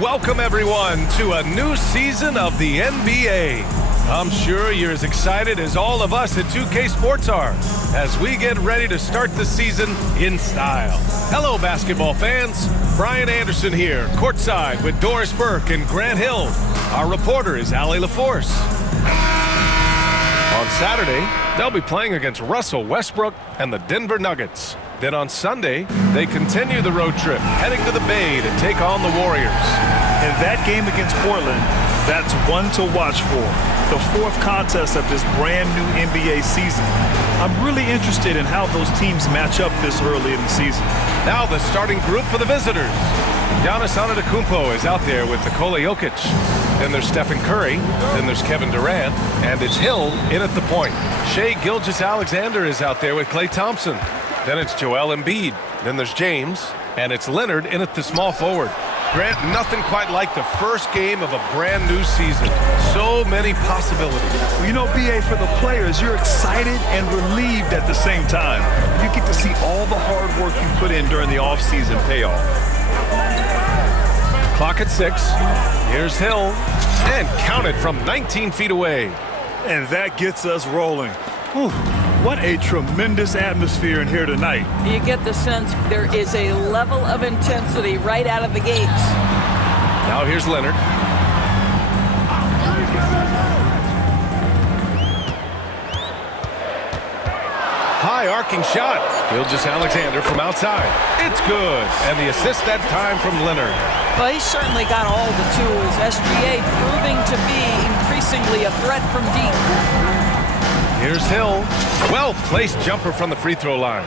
Welcome, everyone, to a new season of the NBA. I'm sure you're as excited as all of us at 2K Sports are as we get ready to start the season in style. Hello, basketball fans. Brian Anderson here, courtside with Doris Burke and Grant Hill. Our reporter is Allie LaForce. On Saturday, they'll be playing against Russell Westbrook and the Denver Nuggets. Then on Sunday, they continue the road trip, heading to the Bay to take on the Warriors. In that game against Portland, that's one to watch for. The fourth contest of this brand new NBA season. I'm really interested in how those teams match up this early in the season. Now the starting group for the visitors. Giannis Antetokounmpo is out there with Nikola Jokic. Then there's Stephen Curry. Then there's Kevin Durant. And it's Hill in at the point. Shai Gilgeous-Alexander is out there with Klay Thompson. Then it's Joel Embiid. Then there's James. And it's Leonard in at the small forward. Grant, nothing quite like the first game of a brand new season. So many possibilities. Well, you know, BA, for the players, you're excited and relieved at the same time. You get to see all the hard work you put in during the offseason pay off. Clock at 6. Here's Hill. And counted from 19 feet away. And that gets us rolling. Whew. What a tremendous atmosphere in here tonight. You get the sense there is a level of intensity right out of the gates. Now here's Leonard. High arcing shot. Gilgeous-Alexander from outside. It's good. And the assist that time from Leonard. Well, he's certainly got all the tools. SGA proving to be increasingly a threat from deep. Here's Hill. Well-placed jumper from the free throw line.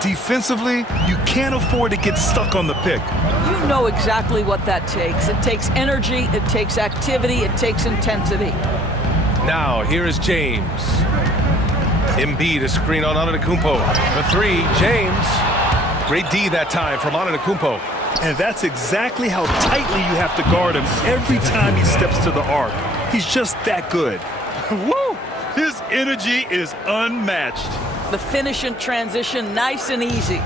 Defensively, you can't afford to get stuck on the pick. You know exactly what that takes. It takes energy, it takes activity, it takes intensity. Now, here is James. Embiid, a screen on Antetokounmpo. For 3, James. Great D that time from Antetokounmpo. And that's exactly how tightly you have to guard him every time he steps to the arc. He's just that good. Woo! His energy is unmatched. The finish and transition, nice and easy.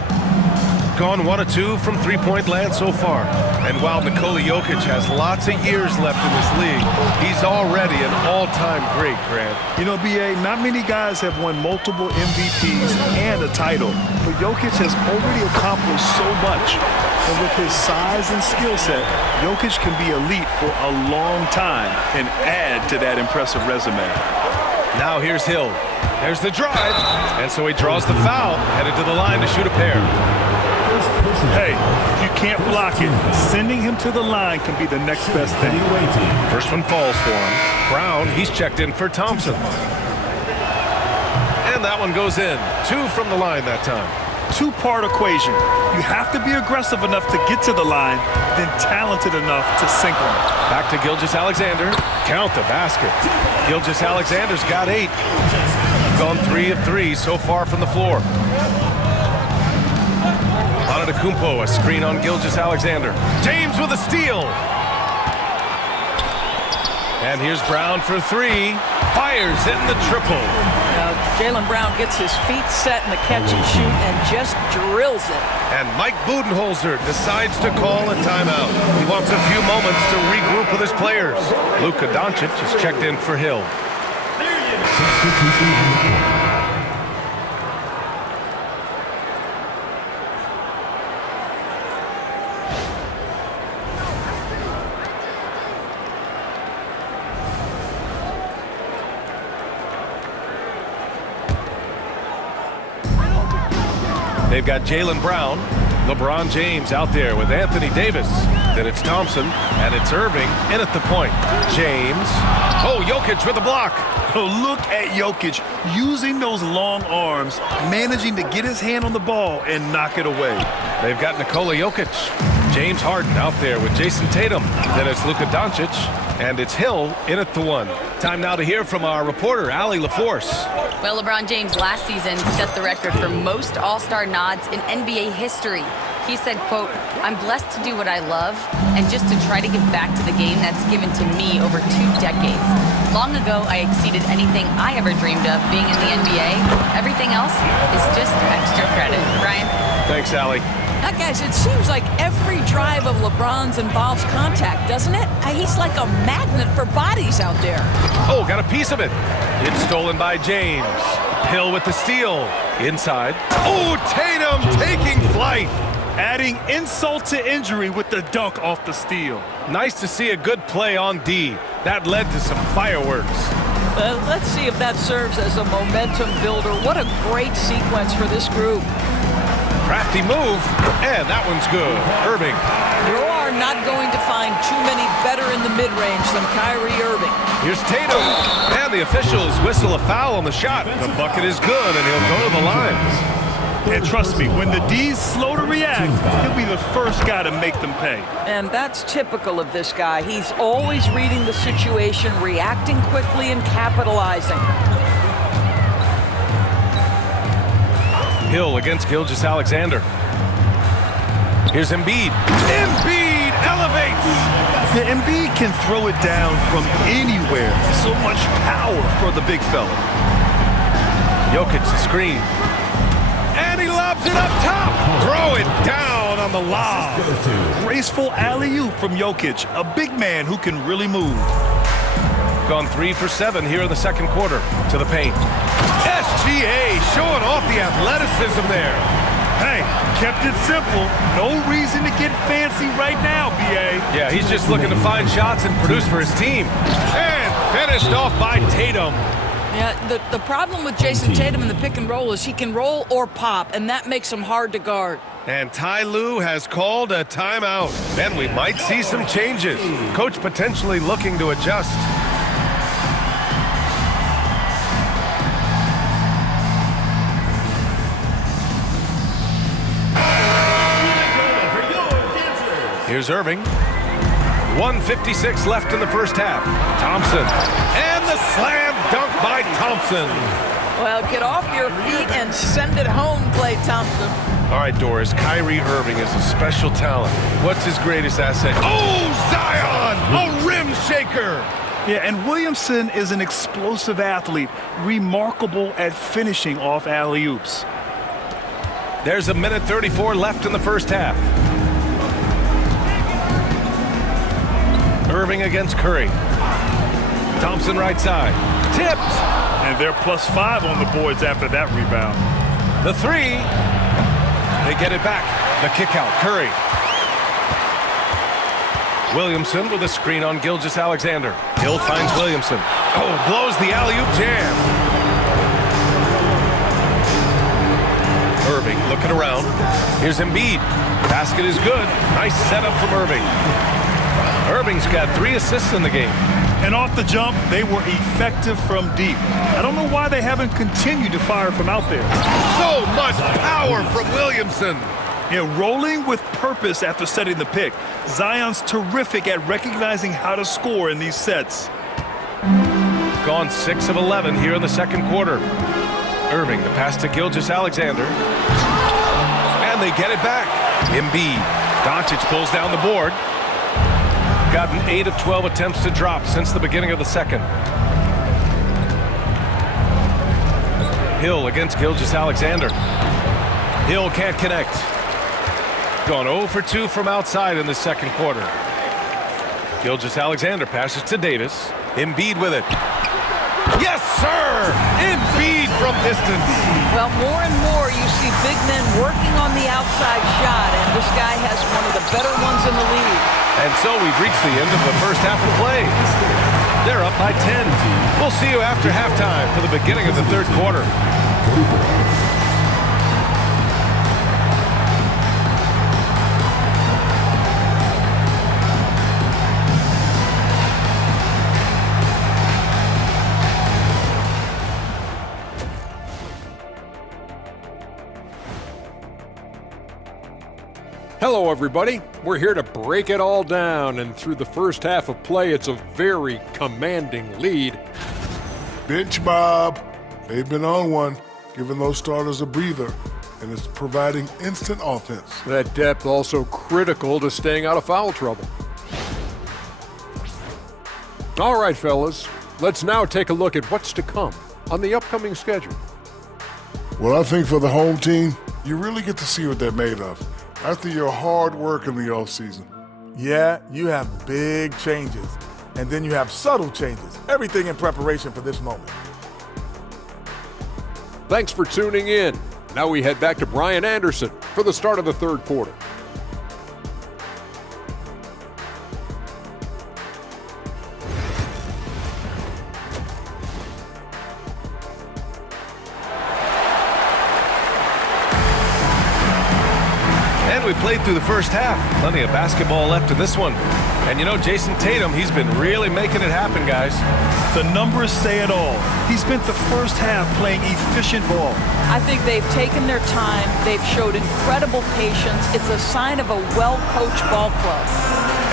Gone 1 of 2 from three-point land so far. And while Nikola Jokic has lots of years left in this league, he's already an all-time great, Grant. You know, BA, not many guys have won multiple MVPs and a title, but Jokic has already accomplished so much. And with his size and skill set, Jokic can be elite for a long time and add to that impressive resume. Now here's Hill. There's the drive. And so he draws the foul, headed to the line to shoot a pair. Hey, you can't block it. Sending him to the line can be the next best thing. First one falls for him. Brown, he's checked in for Thompson. And that one goes in. 2 from the line that time. Two-part equation. You have to be aggressive enough to get to the line, then talented enough to sink them. Back to Gilgeous-Alexander. Count the basket. Gilgeous-Alexander's got 8. Gone 3 of 3 so far from the floor. Antetokounmpo, a screen on Gilgeous-Alexander. James with a steal. And here's Brown for 3. Fires in the triple. Now, Jaylen Brown gets his feet set in the catch and shoot and just drills it. And Mike Budenholzer decides to call a timeout. He wants a few moments to regroup with his players. Luka Doncic is checked in for Hill. They've got Jaylen Brown, LeBron James out there with Anthony Davis. Then it's Thompson, and it's Irving in at the point. James. Oh, Jokic with a block. Oh, look at Jokic using those long arms, managing to get his hand on the ball and knock it away. They've got Nikola Jokic. James Harden out there with Jason Tatum. Then it's Luka Doncic, and it's Hill in at the 1. Time now to hear from our reporter, Allie LaForce. Well, LeBron James last season set the record for most All-Star nods in NBA history. He said, quote, "I'm blessed to do what I love and just to try to give back to the game that's given to me over 2 decades. Long ago, I exceeded anything I ever dreamed of being in the NBA. Everything else is just extra credit." Brian? Thanks, Allie. Now, guys, it seems like every drive of LeBron's involves contact, doesn't it? He's like a magnet for bodies out there. Oh, got a piece of it. It's stolen by James. Hill with the steal. Inside. Oh, Tatum taking flight. Adding insult to injury with the dunk off the steal. Nice to see a good play on D. That led to some fireworks. Let's see if that serves as a momentum builder. What a great sequence for this group. Crafty move, and that one's good. Irving. You are not going to find too many better in the mid-range than Kyrie Irving. Here's Tatum, and the officials whistle a foul on the shot. The bucket is good, and he'll go to the line. And trust me, when the D's slow to react, he'll be the first guy to make them pay. And that's typical of this guy. He's always reading the situation, reacting quickly, and capitalizing. Hill against Gilgeous-Alexander. Here's Embiid. Embiid elevates! The Embiid can throw it down from anywhere. So much power for the big fella. Jokic the screen. And he lobs it up top. Throw it down on the lob. Graceful alley-oop from Jokic, a big man who can really move. Gone 3 for 7 here in the second quarter. To the paint. SGA showing off the athleticism there. Hey, kept it simple. No reason to get fancy right now, B.A. Yeah, he's just looking to find shots and produce for his team. And finished off by Tatum. Yeah, the problem with Jason Tatum in the pick and roll is he can roll or pop, and that makes him hard to guard. And Ty Lue has called a timeout. And we might see some changes. Coach potentially looking to adjust. Here's Irving. 1:56 left in the first half. Thompson. And the slam dunk by Thompson. Well, get off your feet and send it home, Klay Thompson. All right, Doris, Kyrie Irving is a special talent. What's his greatest asset? Oh, Zion! A rim shaker! Yeah, and Williamson is an explosive athlete, remarkable at finishing off alley-oops. There's 1:34 left in the first half. Irving against Curry. Thompson right side. Tipped! And they're +5 on the boards after that rebound. The three. They get it back. The kick out. Curry. Williamson with a screen on Gilgeous-Alexander. Hill finds Williamson. Oh, blows the alley-oop jam. Irving looking around. Here's Embiid. Basket is good. Nice setup from Irving. Irving's got 3 assists in the game. And off the jump, they were effective from deep. I don't know why they haven't continued to fire from out there. So much power from Williamson. Yeah, rolling with purpose after setting the pick. Zion's terrific at recognizing how to score in these sets. Gone 6 of 11 here in the second quarter. Irving, the pass to Gilgeous-Alexander. And they get it back. Embiid. Doncic pulls down the board. Gotten 8 of 12 attempts to drop since the beginning of the second. Hill against Gilgeous-Alexander. Hill can't connect. Gone 0 for 2 from outside in the second quarter. Gilgeous-Alexander passes to Davis. Embiid with it. Yes, sir! Embiid from distance. Well, more and more you see big men working on the outside shot, and this guy has one of the better ones in the league. And so we've reached the end of the first half of play. They're up by 10. We'll see you after halftime for the beginning of the third quarter. Hello, everybody. We're here to break it all down, and through the first half of play, it's a very commanding lead. Bench Bob. They've been on one, giving those starters a breather, and it's providing instant offense. That depth also critical to staying out of foul trouble. All right, fellas, let's now take a look at what's to come on the upcoming schedule. Well, I think for the home team, you really get to see what they're made of. After your hard work in the offseason. Yeah, you have big changes, and then you have subtle changes. Everything in preparation for this moment. Thanks for tuning in. Now we head back to Brian Anderson for the start of the third quarter. And we played through the first half. Plenty of basketball left in this one. And you know, Jason Tatum, he's been really making it happen, guys. The numbers say it all. He spent the first half playing efficient ball. I think they've taken their time. They've showed incredible patience. It's a sign of a well-coached ball club.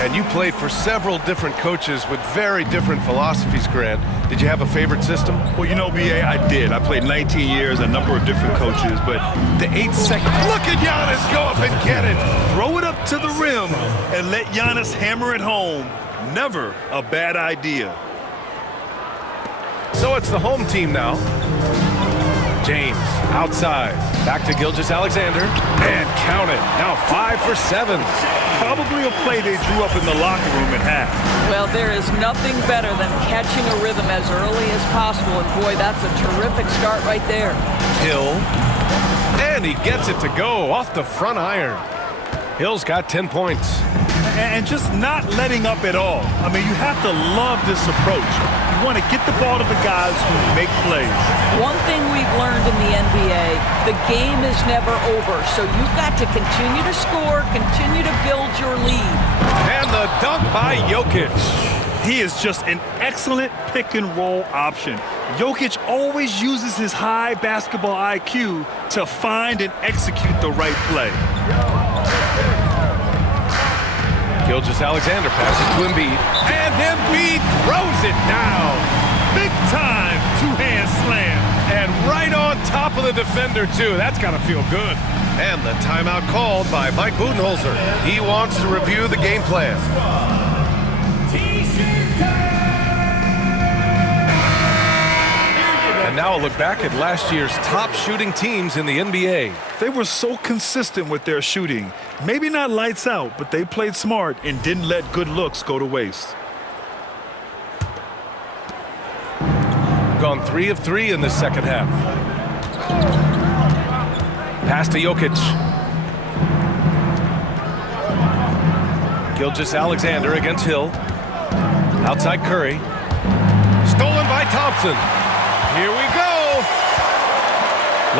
And you played for several different coaches with very different philosophies, Grant. Did you have a favorite system? Well, you know, B.A., I did. I played 19 years, a number of different coaches, but the 8-second... Look at Giannis go up and get it. Throw it up to the rim and let Giannis hammer it home. Never a bad idea. So it's the home team now. James outside. Back to Gilgeous-Alexander. And count it. Now 5 for 7. Probably a play they drew up in the locker room at half. Well, there is nothing better than catching a rhythm as early as possible. And boy, that's a terrific start right there. Hill. And he gets it to go off the front iron. Hill's got 10 points. And just not letting up at all. I mean, you have to love this approach. You want to get the ball to the guys who make plays. One thing we've learned in the NBA, the game is never over. So you've got to continue to score, continue to build your lead. And the dunk by Jokic. He is just an excellent pick-and-roll option. Jokic always uses his high basketball IQ to find and execute the right play. Gilgeous-Alexander passes to Embiid. And Embiid throws it down. Big time two-hand slam. And right on top of the defender, too. That's got to feel good. And the timeout called by Mike Budenholzer. He wants to review the game plan. And now a look back at last year's top shooting teams in the NBA. They were so consistent with their shooting. Maybe not lights out, but they played smart and didn't let good looks go to waste. Gone 3 of 3 in the second half. Pass to Jokic. Gilgeous-Alexander against Hill. Outside Curry. Stolen by Thompson. Here we go.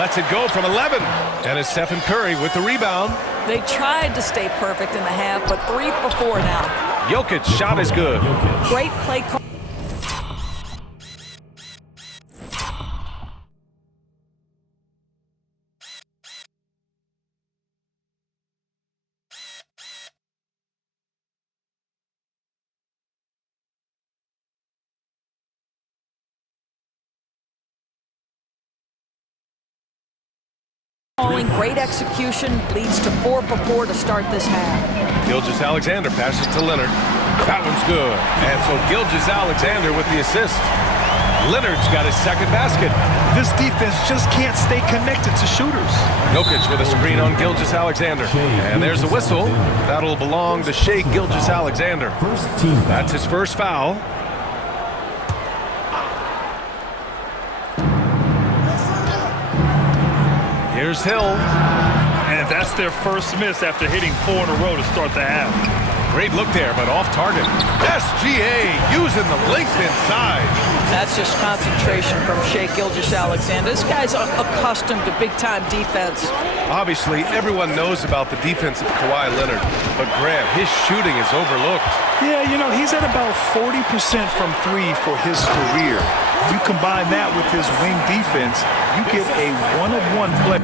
Lets it go from 11. And it's Stephen Curry with the rebound. They tried to stay perfect in the half, but 3 for 4 now. Jokic shot is good. Great play call. Great execution leads to 4 for 4 to start this half. Gilgeous-Alexander passes to Leonard. That one's good. And so Gilgeous-Alexander with the assist. Leonard's got his second basket. This defense just can't stay connected to shooters. Jokic with a screen on Gilgeous-Alexander. And there's a whistle. That'll belong to Shai Gilgeous-Alexander. That's his first foul. Here's Hill. And that's their first miss after hitting 4 in a row to start the half. Great look there, but off target. SGA using the length inside. That's just concentration from Shai Gilgeous-Alexander. This guy's accustomed to big-time defense. Obviously, everyone knows about the defense of Kawhi Leonard, but Grant, his shooting is overlooked. Yeah, you know, he's at about 40% from 3 for his career. You combine that with his wing defense, you get a one-of-one play.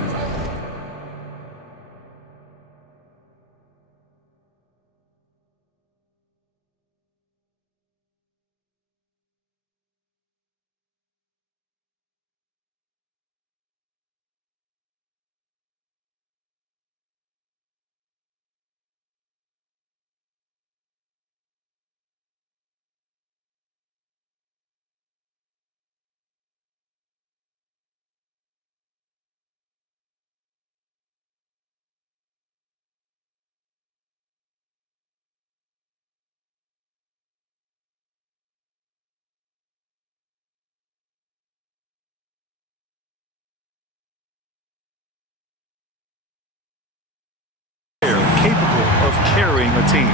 of carrying a team.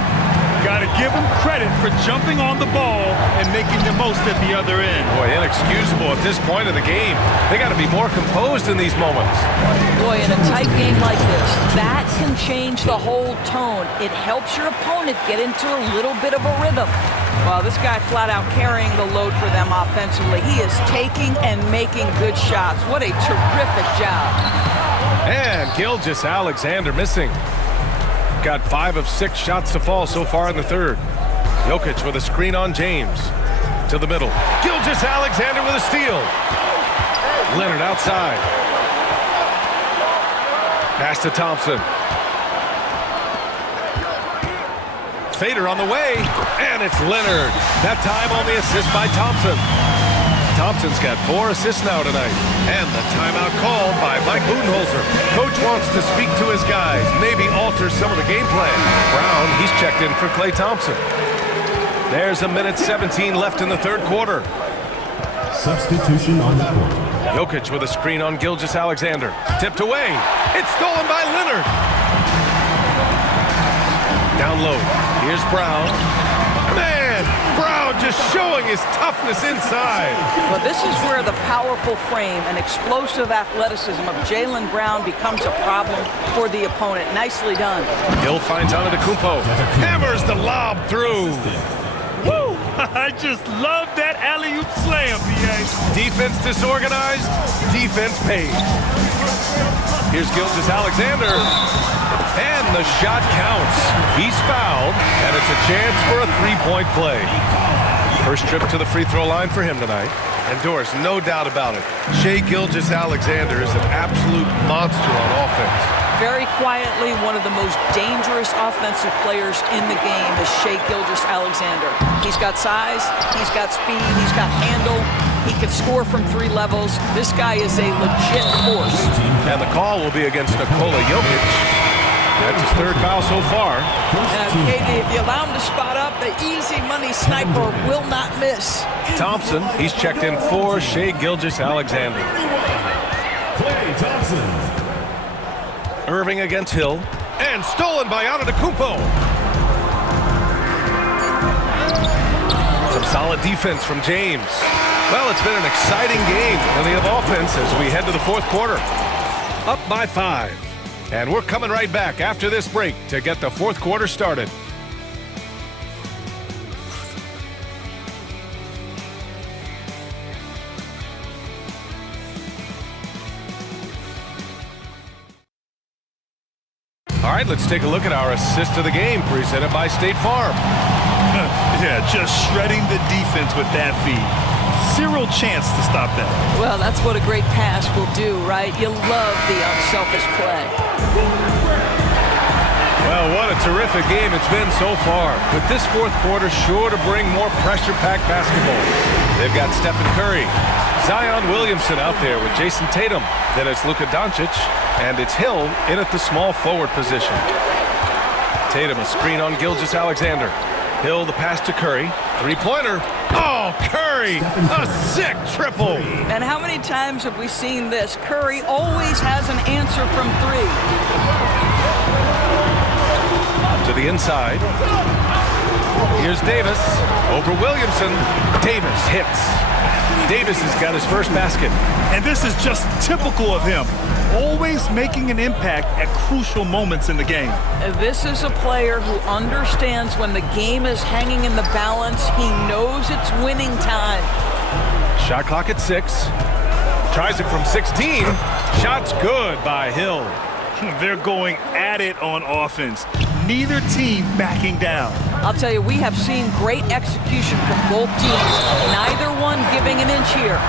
Got to give him credit for jumping on the ball and making the most at the other end. Boy, inexcusable at this point of the game. They got to be more composed in these moments. Boy, in a tight game like this, that can change the whole tone. It helps your opponent get into a little bit of a rhythm. Well, this guy flat out carrying the load for them offensively. He is taking and making good shots. What a terrific job. And Gilgeous-Alexander missing. Got 5 of 6 shots to fall so far in the third. Jokic with a screen on James. To the middle. Gilgeous-Alexander with a steal. Leonard outside. Pass to Thompson. Fader on the way, and it's Leonard. That time on the assist by Thompson. Thompson's got 4 assists now tonight. And the timeout called by Mike Budenholzer. Coach wants to speak to his guys, maybe alter some of the game plan. Brown, he's checked in for Klay Thompson. There's a minute 17 left in the third quarter. Substitution on the court. Jokic with a screen on Gilgeous-Alexander. Tipped away. It's stolen by Leonard. Down low. Here's Brown. Man, Brown just showing his toughness inside. Well, this is where the powerful frame and explosive athleticism of Jaylen Brown becomes a problem for the opponent. Nicely done. Hill finds Antetokounmpo. Hammers the lob through. Woo! I just love that alley-oop slam, B.A. Defense disorganized, defense paid. Here's Gilgeous-Alexander. And the shot counts. He's fouled, and it's a chance for a three-point play. First trip to the free throw line for him tonight. And Doris, no doubt about it, Shai Gilgeous-Alexander is an absolute monster on offense. Very quietly, one of the most dangerous offensive players in the game is Shai Gilgeous-Alexander. He's got size, he's got speed, he's got handle. He can score from 3 levels. This guy is a legit force. And the call will be against Nikola Jokic. That's his 3rd foul so far. KD, if you allow him to spot up, the easy money sniper will not miss. Thompson, he's checked in for Shai Gilgeous-Alexander. Klay Thompson. Irving against Hill. And stolen by Antetokounmpo. Some solid defense from James. Well, it's been an exciting game. Plenty of offense as we head to the 4th quarter. Up by 5. And we're coming right back after this break to get the 4th quarter started. All right, let's take a look at our assist of the game presented by State Farm. Yeah, just shredding the defense with that feed. Zero chance to stop that. Well, that's what a great pass will do, right? You love the unselfish play. Well, what a terrific game it's been so far. But this 4th quarter sure to bring more pressure-packed basketball. They've got Stephen Curry, Zion Williamson out there with Jason Tatum. Then it's Luka Doncic, and it's Hill in at the small forward position. Tatum a screen on Gilgeous-Alexander. Hill the pass to Curry. 3-pointer. Oh, Curry! A sick triple! And how many times have we seen this? Curry always has an answer from 3. To the inside. Here's Davis. Over Williamson. Davis hits. Davis has got his first basket. And this is just typical of him. Always making an impact at crucial moments in the game. This is a player who understands when the game is hanging in the balance. He knows it's winning time. Shot clock at 6. Tries it from 16. Shot's good by Hill. They're going at it on offense. Neither team backing down. I'll tell you, we have seen great execution from both teams. Neither one giving an inch here.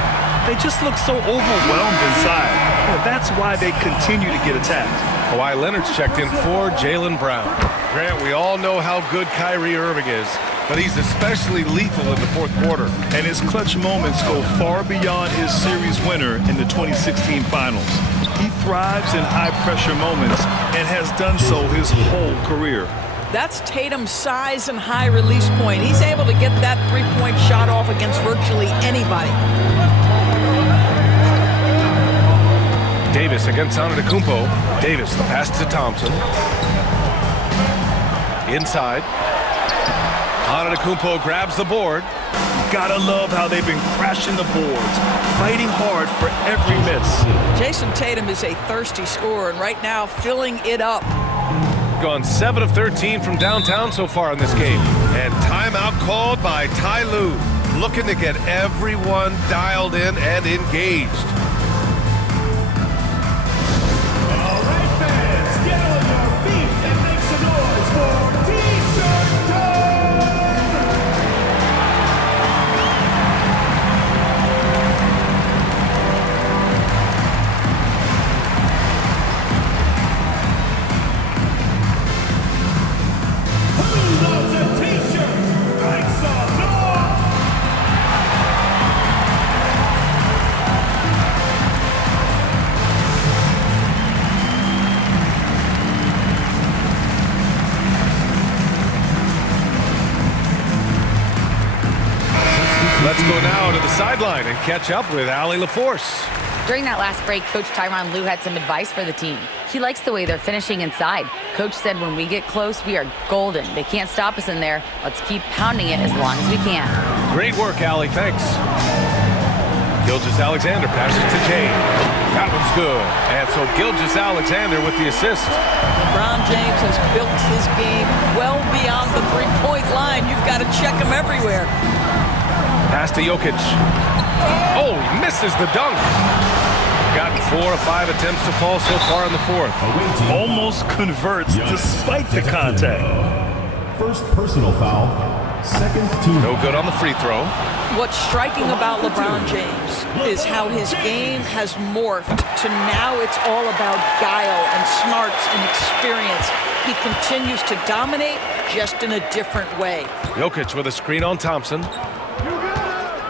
They just look so overwhelmed inside. Well, that's why they continue to get attacked. Kawhi Leonard's checked in for Jaylen Brown. Grant, we all know how good Kyrie Irving is, but he's especially lethal in the 4th quarter. And his clutch moments go far beyond his series winner in the 2016 finals. He thrives in high-pressure moments and has done so his whole career. That's Tatum's size and high release point. He's able to get that 3-point shot off against virtually anybody. Davis against Antetokounmpo. Davis, the pass to Thompson. Inside. Antetokounmpo grabs the board. Gotta love how they've been crashing the boards, fighting hard for every miss. Jason Tatum is a thirsty scorer, and right now filling it up. Gone 7 of 13 from downtown so far in this game. And timeout called by Ty Lue, looking to get everyone dialed in and engaged. All right, fans, get on your feet and make some noise for T-shirt time! Who loves a T-shirt? Make some noise! Let's go now to the sideline and catch up with Allie LaForce. During that last break, Coach Tyronn Lue had some advice for the team. He likes the way they're finishing inside. Coach said when we get close, we are golden. They can't stop us in there. Let's keep pounding it as long as we can. Great work, Allie. Thanks. Gilgeous-Alexander passes to Jay. That one's good. And so Gilgeous-Alexander with the assist. LeBron James has built his game well beyond the three-point line. You've got to check him everywhere. Pass to Jokic. Oh, he misses the dunk. Gotten 4 of 5 attempts to fall so far in the fourth. Almost converts despite the contact. First personal foul, second team. No good on the free throw. What's striking about LeBron James is how his game has morphed to now it's all about guile and smarts and experience. He continues to dominate just in a different way. Jokic with a screen on Thompson.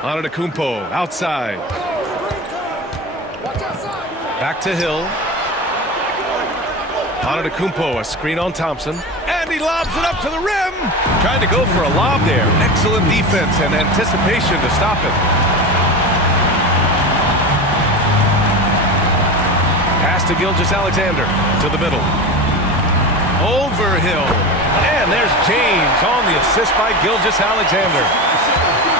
Antetokounmpo outside. Back to Hill. Antetokounmpo, a screen on Thompson. And he lobs it up to the rim. Trying to go for a lob there. Excellent defense and anticipation to stop it. Pass to Gilgeous-Alexander to the middle. Over Hill. And there's James on the assist by Gilgeous-Alexander.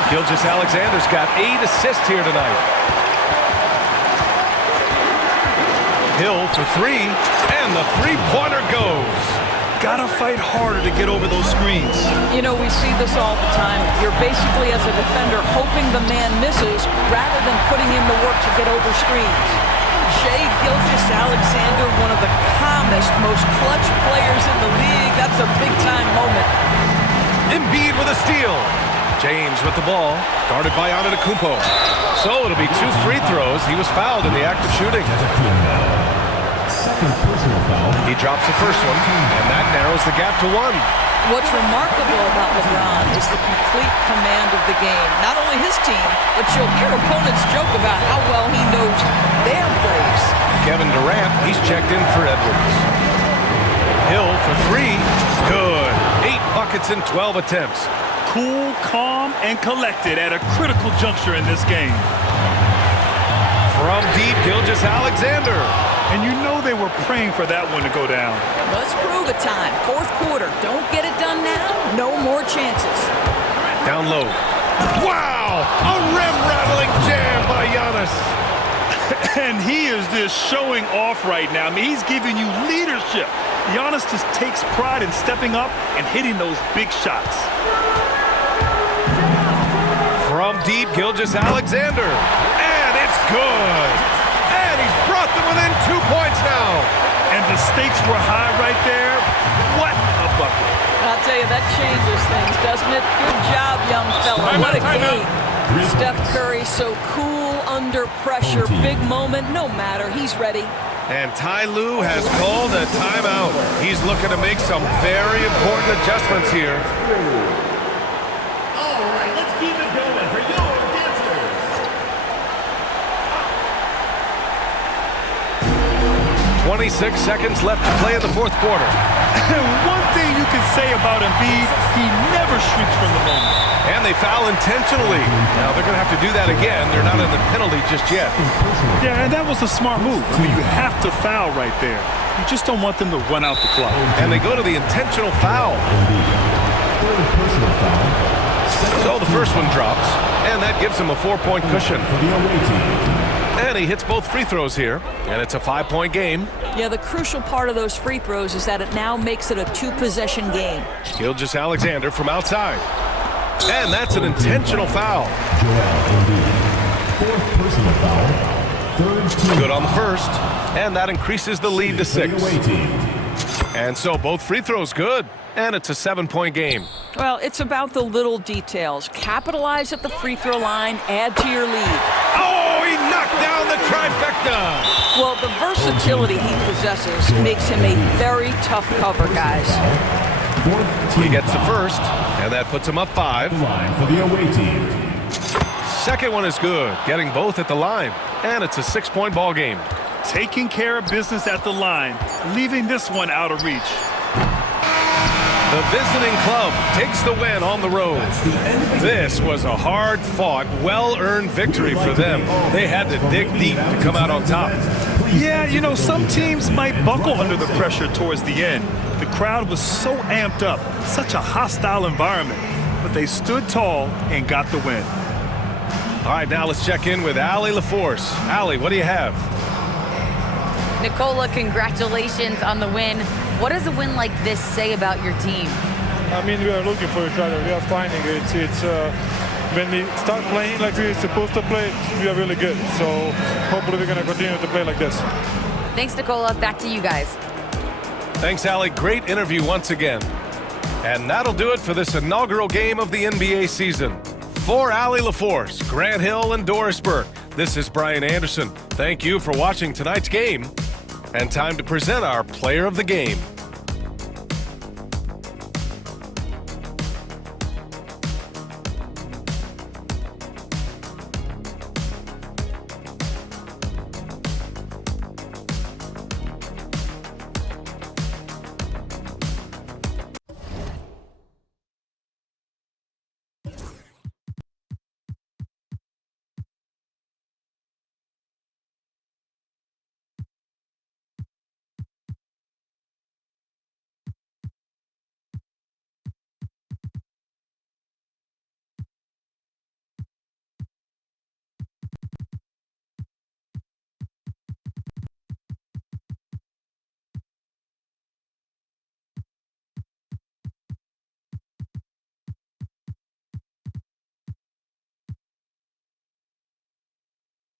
Gilgeous-Alexander's got 8 assists here tonight. Hill for 3, and the three-pointer goes. Gotta fight harder to get over those screens. You know, we see this all the time. You're basically, as a defender, hoping the man misses rather than putting in the work to get over screens. Shai Gilgeous-Alexander, one of the calmest, most clutch players in the league. That's a big-time moment. Embiid with a steal. James with the ball, guarded by Antetokounmpo. So it'll be 2 free throws. He was fouled in the act of shooting. Second personal foul. He drops the first one, and that narrows the gap to 1. What's remarkable about LeBron is the complete command of the game. Not only his team, but you'll hear opponents joke about how well he knows their plays. Kevin Durant, he's checked in for Edwards. Hill for 3, good. 8 buckets in 12 attempts. Cool, calm, and collected at a critical juncture in this game. From deep, Gilgeous-Alexander. And you know they were praying for that one to go down. Let's prove it time. Fourth quarter. Don't get it done now. No more chances. Down low. Wow! A rim-rattling jam by Giannis. And he is just showing off right now. I mean, he's giving you leadership. Giannis just takes pride in stepping up and hitting those big shots. From deep, Gilgeous-Alexander. And it's good. And he's brought them within 2 points now. And the stakes were high right there. What a bucket. I'll tell you, that changes things, doesn't it? Good job, young fella. What a game. Steph Curry so cool under pressure. Big moment, no matter. He's ready. And Ty Lue has called a timeout. He's looking to make some very important adjustments here. All right, let's keep it going for your dancers. 26 seconds left to play in the fourth quarter. One thing you can say about Embiid, he never shrinks from the moment. And they foul intentionally. Now they're going to have to do that again. They're not in the penalty just yet. Yeah, and that was a smart move. I mean, you have to foul right there. You just don't want them to run out the clock. And they go to the intentional foul. So the first one drops, and that gives him a 4-point cushion. And he hits both free throws here, and it's a 5-point game. Yeah, the crucial part of those free throws is that it now makes it a 2-possession game. Gilgeous-Alexander from outside. And that's an intentional foul. Good on the first, and that increases the lead to 6. And so both free throws good, and it's a 7-point game. Well, it's about the little details. Capitalize at the free throw line, add to your lead. Oh, he knocked down the trifecta. Well, the versatility he possesses makes him a very tough cover, guys. He gets the first, and that puts him up 5. Second one is good, getting both at the line, and it's a 6-point ball game. Taking care of business at the line, leaving this one out of reach. The visiting club takes the win on the road. This was a hard-fought, well-earned victory for them. They had to dig deep to come out on top. Yeah, you know, some teams might buckle under the pressure towards the end. The crowd was so amped up, such a hostile environment. But they stood tall and got the win. All right, now let's check in with Allie LaForce. Allie, what do you have? Nikola, congratulations on the win. What does a win like this say about your team? I mean, we are looking for each other. We are finding it. It's when we start playing like we're supposed to play, we are really good. So hopefully we're going to continue to play like this. Thanks, Nikola. Back to you guys. Thanks, Allie. Great interview once again. And that'll do it for this inaugural game of the NBA season. For Allie LaForce, Grant Hill, and Doris Burke, this is Brian Anderson. Thank you for watching tonight's game. And time to present our player of the game.